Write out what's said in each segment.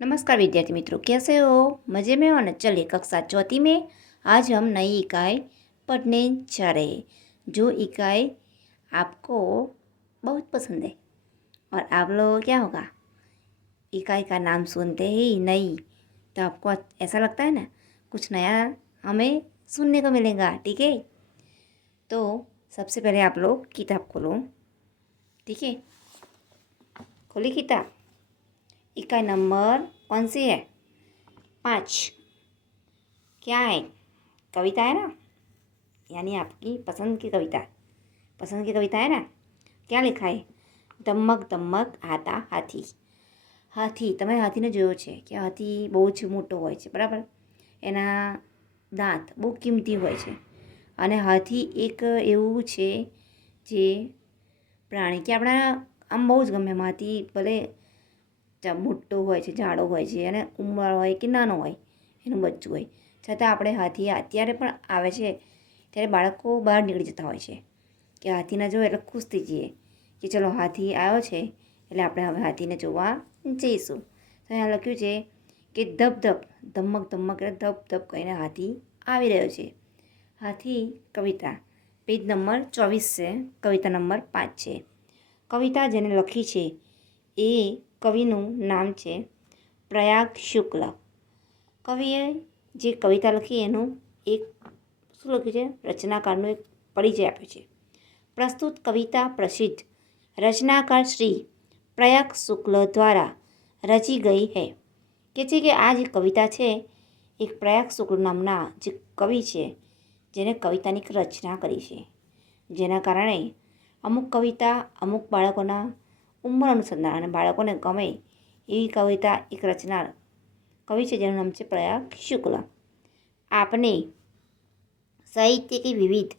नमस्कार विद्यार्थी मित्रों, कैसे हो? मज़े में हो ना? चलिए, कक्षा चौथी में आज हम नई इकाई पढ़ने जा रहे हैं। जो इकाई आपको बहुत पसंद है और आप लोगों को क्या होगा, इकाई का नाम सुनते ही नई, तो आपको ऐसा लगता है ना, कुछ नया हमें सुनने को मिलेगा। ठीक है, तो सबसे पहले आप लोग किताब खोलो। ठीक है, खोली किताब। इकाई नंबर कौन सी है? 5। क्या है? कविता है ना, यानी आपकी पसंद की कविता है ना। क्या लिखा है? ધમક ધમક આતા હાથી. હાથી, તમે હાથીને જોયો છે કે હાથી બહુ જ મોટો હોય છે, બરાબર? એના દાંત બહુ કિંમતી હોય છે અને હાથી એક એવું છે જે પ્રાણી કે આપણા આમ બહુ જ ગમે. હાથી ભલે મોટો હોય છે, જાડો હોય છે અને ઉંમર હોય કે નાનો હોય, એનું બચ્ચું હોય, છતાં આપણે હાથી અત્યારે પણ આવે છે ત્યારે બાળકો બહાર નીકળી જતા હોય છે કે હાથીને જો એટલે ખુશ થઈ જઈએ કે ચલો હાથી આવ્યો છે એટલે આપણે હવે હાથીને જોવા જઈશું. તો અહીંયા લખ્યું છે કે ધબ ધબ, ધમક ધમક એટલે ધબ ધબ કહીને હાથી આવી રહ્યો છે. હાથી કવિતા પેજ નંબર 24 છે, કવિતા નંબર 5 છે. કવિતા જેને લખી છે એ કવિનું નામ છે પ્રયાગ શુક્લ. કવિએ જે કવિતા લખી એનું એક શું લખ્યું છે, રચનાકારનો એક પરિચય આપ્યો છે. પ્રસ્તુત કવિતા પ્રસિદ્ધ રચનાકાર શ્રી પ્રયાગ શુક્લ દ્વારા રચી ગઈ है. કે છે કે આ જે કવિતા છે એક પ્રયાગ શુક્લ નામના જે કવિ છે જેને કવિતાની રચના કરી છે, જેના કારણે અમુક કવિતા અમુક બાળકોના ઉંમર અનુસંધાન અને બાળકોને ગમે એવી કવિતા એક રચના कवि છે જેનું નાम છે प्रयाग शुक्ल. आपने साहित्य की विविध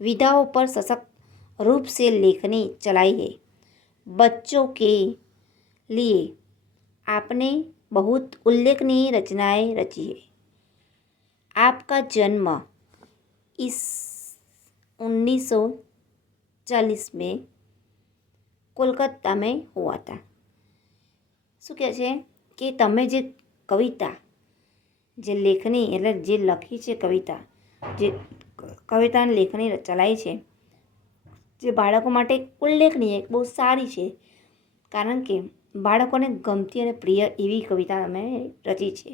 विधाओं पर सशक्त रूप से लेखनी चलाई है. बच्चों के लिए आपने बहुत उल्लेखनीय रचनाएं रची है. आपका जन्म इस 1940 में कोलकाता में हुआ था. શું કહે છે કે તમે જે કવિતા જે લેખની એટલે જે લખી છે કવિતા, જે કવિતાની લેખની ચલાવી છે જે બાળકો માટે ઉલ્લેખનીય બહુ સારી છે, કારણ કે બાળકોને ગમતી અને પ્રિય એવી કવિતા અમે રચી છે.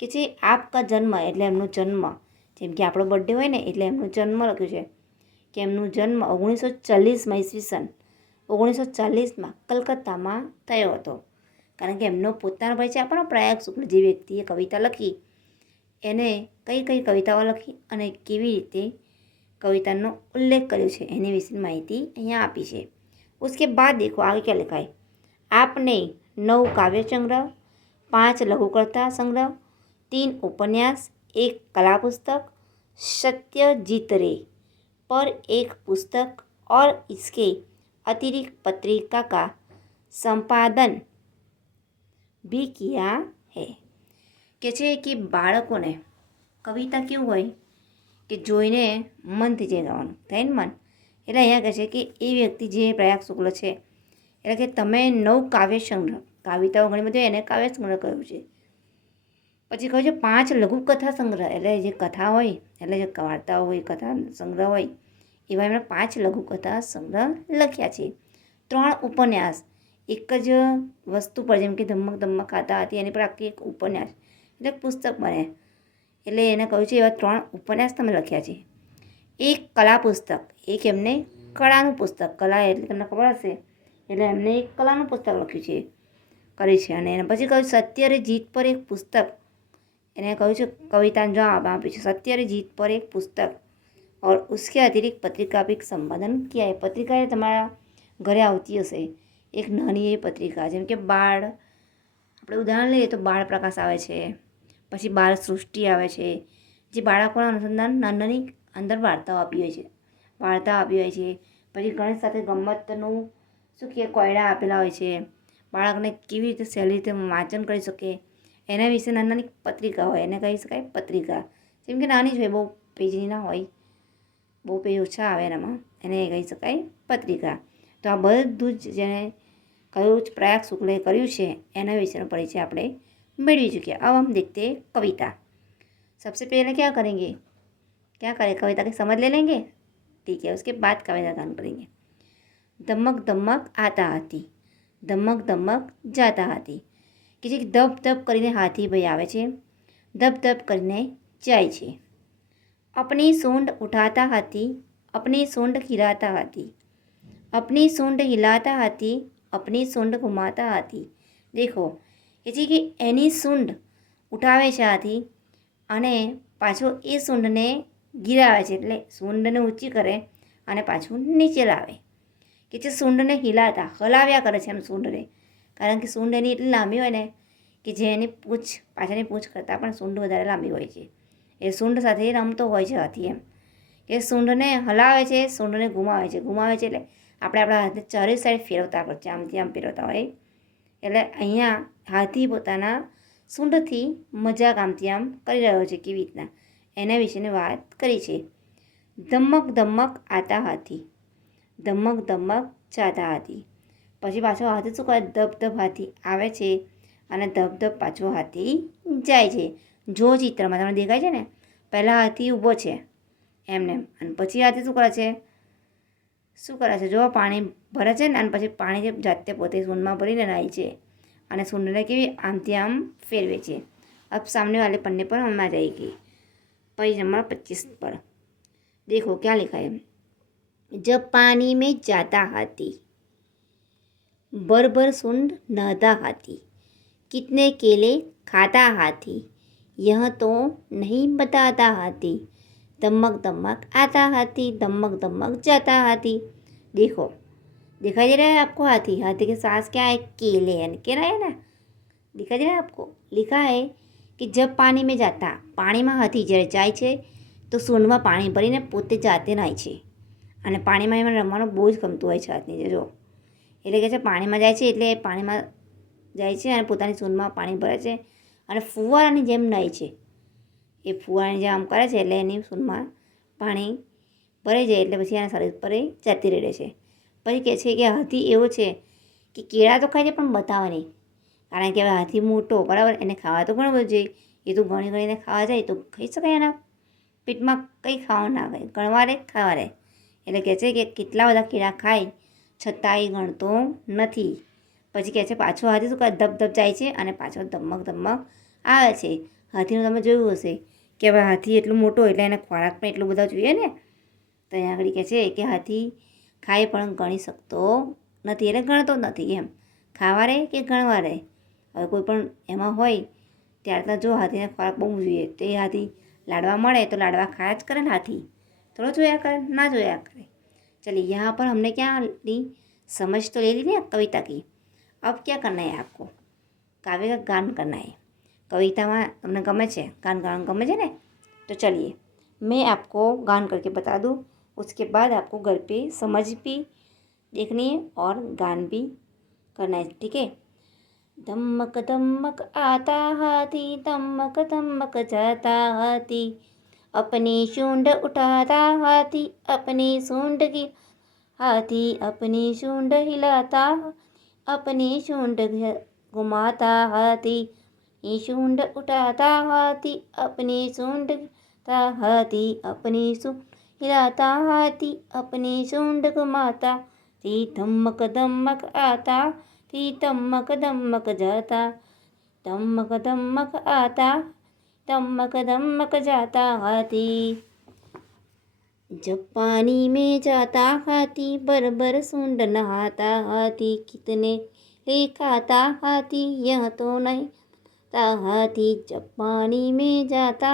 કે જે આપકા જન્મ એટલે એમનો જન્મ, જેમ કે આપણો બર્થડે હોય ને એટલે એમનો જન્મ લખ્યું છે કે એમનો જન્મ 1940માં ઈસવીસન 1940માં કલકત્તામાં થયો હતો. કારણ કે એમનો પોતાનો પરિચય આપવાનો પ્રયાગ શુક્લ, જે વ્યક્તિએ કવિતા લખી એને કઈ કઈ કવિતાઓ લખી અને કેવી રીતે કવિતાનો ઉલ્લેખ કર્યો છે એની વિશેની માહિતી અહીંયા આપી છે. उसके बाद देखो आगे क्या लिखा है. आपने 9 काव्य संग्रह, 5 लघुकथा संग्रह, 3 उपन्यास, 1 कला पुस्तक, सत्यजीत रे पर एक पुस्तक और इसके अतिरिक्त पत्रिका का संपादन भी किया है. કે છે કે બાળકોને કવિતા કેવું હોય કે જોઈને મન થઈ જાય, ગાવાનું થાય ને મન. એટલે અહીંયા કહે છે કે એ વ્યક્તિ જે પ્રયાગ શુક્લ છે એટલે કે તમે 9 કાવ્ય સંગ્રહ, કવિતાઓ ઘણી બધી એને કાવ્ય સંગ્રહ કહ્યું છે. પછી કહ્યું છે 5 લઘુકથા સંગ્રહ, એટલે જે કથા હોય એટલે જે વાર્તાઓ હોય, કથા સંગ્રહ હોય એવા એમણે 5 લઘુકથા સંગ્રહ લખ્યા છે. 3 ઉપન્યાસ, એક જ વસ્તુ પર, જેમ કે ધમક ધમક ખાતા હતી એની પર આખી એક ઉપન્યાસ એટલે પુસ્તક બને, એટલે એને કહ્યું છે એવા 3 ઉપન્યાસ તમે લખ્યા છે. એક કલા પુસ્તક, એક એમને કળાનું પુસ્તક, કલા એટલે તમને ખબર હશે એટલે એમને એક કલાનું પુસ્તક લખ્યું છે કરી છે. અને એના પછી કહ્યું સત્ય રે જીત પર એક પુસ્તક, એને કહ્યું છે કવિતાનો જવાબ આપ્યું છે સત્ય રે જીત પર એક પુસ્તક और उसके अतिरिक्त पत्रिका भी संपादन किया है. पत्रिका એ તમારા ઘરે આવતી હશે એક નાની એવી પત્રિકા, જેમ કે બાળ, આપણે ઉદાહરણ લઈએ તો બાળ પ્રકાશ આવે છે, પછી બાળ સૃષ્ટિ આવે છે, જે બાળકોના અનુસંધાન નાની અંદર વાર્તાઓ આપી હોય છે, પછી ગણિત સાથે ગમ્મતનું શું કહે કોયડા આપેલા હોય છે, બાળકને કેવી રીતે સહેલી રીતે વાંચન કરી શકે એના વિશે નાની નાની પત્રિકા હોય, એને કહી શકાય પત્રિકા. જેમ કે નાની જ હોય, બહુ પેજની ના હોય, બહુ પેજ ઓછા આવે એનામાં, એને કહી શકાય પત્રિકા. તો આ બધું જ જેને કયું પ્રયાગ શુક્લે કર્યું છે એના વિશેનો પરિચય આપણે मिट भी चुकी है। अब हम देखते हैं कविता। सबसे पहले क्या करेंगे, क्या करें, कविता की समझ ले लेंगे, ठीक है, उसके बाद कविता गान करेंगे। दमक दमक आता हाथी, दमक दमक जाता હાથી, કે જે ધબ ધબ કરીને હાથી ભાઈ આવે છે, ધબ ધબ કરીને જાય છે। अपनी सूंड उठाता हाथी, अपनी सूंड हिलाता हाथी, अपनी सूंड हिलाता हाथी, अपनी सूंड घुमाता हाथी। देखो એ છે કે એની સૂંઢ ઉઠાવે છે હાથી અને પાછો એ સૂંઢને ગિરાવે છે, એટલે સૂંઢને ઊંચી કરે અને પાછું નીચે લાવે, કે જે સૂંઢને હિલાતા હલાવ્યા કરે છે એમ સૂંઢને, કારણ કે સૂંઢ એની એટલી લાંબી હોય ને કે જે એની પૂંછ પાછળની પૂંછ કરતાં પણ સૂંઢ વધારે લાંબી હોય છે, એ સૂંઢ સાથે રમતો હોય છે હાથી એમ, કે સૂંઢને હલાવે છે, સૂંઢને ઘુમાવે છે, ઘુમાવે છે એટલે આપણે આપણા હાથને ચારે સાઈડ ફેરવતા હોય છે, આમથી આમ ફેરવતા હોય, એટલે અહીંયા હાથી પોતાના સૂંઢથી મજાક આમથી આમ કરી રહ્યો છે, કેવી રીતના એના વિશેની વાત કરી છે। ધમક ધમક આતા હાથી, ધમક ધમક જાતા હાથી, પછી પાછો હાથી શું કરે, ધબ ધબ હાથી આવે છે અને ધબ ધબ પાછો હાથી જાય છે। જો ચિત્રમાં તમને દેખાય છે ને, પહેલાં હાથી ઊભો છે એમને, અને પછી હાથી શું કરે છે, જો પાણી ભરે છે ને, અને પછી પાણી જે જાતે પોતે સૂંઢમાં ભરીને નાય છે અને સૂંઢને કેવી આમથી આમ ફેરવે છે। अब सामने वाले पन्ने पर हम आ जाएगी, पेज नंबर 25 पर। देखो क्या लिखा है, जब पानी में जाता हाथी, भर भर सूंड नहाता हाथी, कितने केले खाता हाथी, यह तो नहीं बताता हाथी, धमक धमक आता हाथी, धमक धमक जाता हाथी। देखो दिखाई दे रहा है आपको हाथी, हाथी के साथ क्या है, केले है, केला है ना, दिखाई दे रहा है आपको, लिखा है कि जब पानी में जाता, પાણીમાં હાથી જ્યારે જાય છે તો સૂંઢમાં પાણી ભરીને પોતે જાતે નાય છે, અને પાણીમાં એમાં રમવાનું બહુ જ ગમતું હોય છે હાથીને। જો એટલે કે છે પાણીમાં જાય છે, એટલે પાણીમાં જાય છે અને પોતાની સૂંઢમાં પાણી ભરે છે અને ફુવારાની જેમ નાય છે, એ ફુવારાની જેમ આમ કરે છે એટલે એની સૂંઢમાં પાણી ભરાઈ જાય, એટલે પછી એના શરીર પર એ જતી રહે છે। પછી કહે છે કે હાથી એવો છે કે કેળા તો ખાય છે પણ બતાવે નહીં, કારણ કે હવે હાથી મોટો, બરાબર, એને ખાવા તો ઘણું બધું જોઈએ, એ તો ગણી ગણીને ખાવા જાય તો ખાઈ શકાય, એના પેટમાં કંઈ ખાવા ના આવે, ગણવા રહે ખાવા રહે, એટલે કહે છે કે કેટલા બધા કેળા ખાય છતાં એ ગણતો નથી। પછી કહે છે પાછો હાથી શું કરે, ધબ ધબ જાય છે અને પાછો ધમક ધમક આવે છે। હાથીનું તમે જોયું હશે કે હવે હાથી એટલું મોટો એટલે એને ખોરાક પણ એટલું બધા જોઈએ ને, તો અહીંયા આગળ કહે છે કે હાથી ખાય પણ ગણી શકતો નથી, એટલે ગણતો નથી એમ, ખાવા રહે કે ગણવા રહે। હવે કોઈ પણ એમાં હોય ત્યારે તો જો હાથીને ખોરાક બહુ જોઈએ, તો એ હાથી लाडवा મળે तो लाडवा खाया करे ना हाथी, थोड़ा जोया करे ना जोया करे। चलिए यहाँ पर हमने क्या ली, समझ तो ले ली ना कविता की। अब क्या करना है आपको, काव्य का गान करना है। कविता में तुमने गमे छे, गान गान गमे छे ने, तो चलिए मैं आपको गान करके बता दूँ, उसके बाद आपको घर पे समझ भी देखनी है और गान भी करना है, ठीक है। धमक धमक आता हाथी, धमक धमक जाता हाथी, अपनी सूंड उठाता हाथी, अपनी सूंड की हाथी, अपनी सूंड हिलाता, अपनी सूंड घुमाता हाथी, ये सूंड उठाता हाथी, अपनी सूंड हिलाता हाथी, अपनी सूंड हिलाता हाथी, अपनी सूंड घुमाता, धमक धमक आता, धमक धमक जाता, धमक धमक आता, धमक धमक जाता हाथी। जब पानी में जाता हाथी, बर बर सूंड नहाता हाथी, कितने ले खाता हाथी, यह तो नहीं ता हाथी। जब पानी में जाता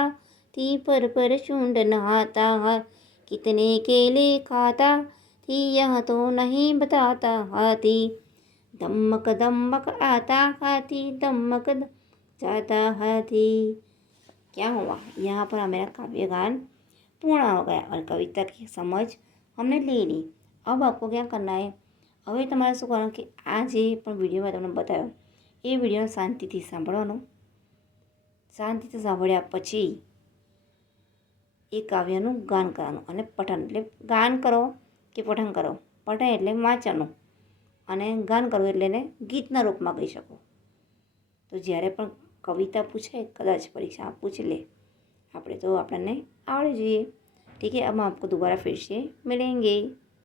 थी, बर बर सूंड नहाता हाथी, कितने केले खाता थी, यह तो नहीं बताता हाथी। धमक धमक आता हाथी, धमक जाता हाथी। क्या हुआ, यहाँ पर हमारा काव्य गान पूर्ण हो गया और कविता की समझ हमने ले ली। अब आपको क्या करना है, હવે તમારે શું કરવાનું કે આ જે પણ વિડીયોમાં તમને બતાવ્યો એ વિડીયો શાંતિથી સાંભળવાનો, શાંતિથી સાંભળ્યા પછી એ કાવ્યનું ગાન કરવાનું અને પઠન, એટલે ગાન કરો કે પઠન કરો, પઠન એટલે વાંચવાનું અને ગાન કરવું એટલે એને ગીતના રૂપમાં કહી શકો। તો જ્યારે પણ कविता पूछे कदाच परीक्षा आप पूछ ले આપણે તો આપણને આવડે જોઈએ ઠીક है। अब हम आपको दोबारा फिर से मिलेंगे।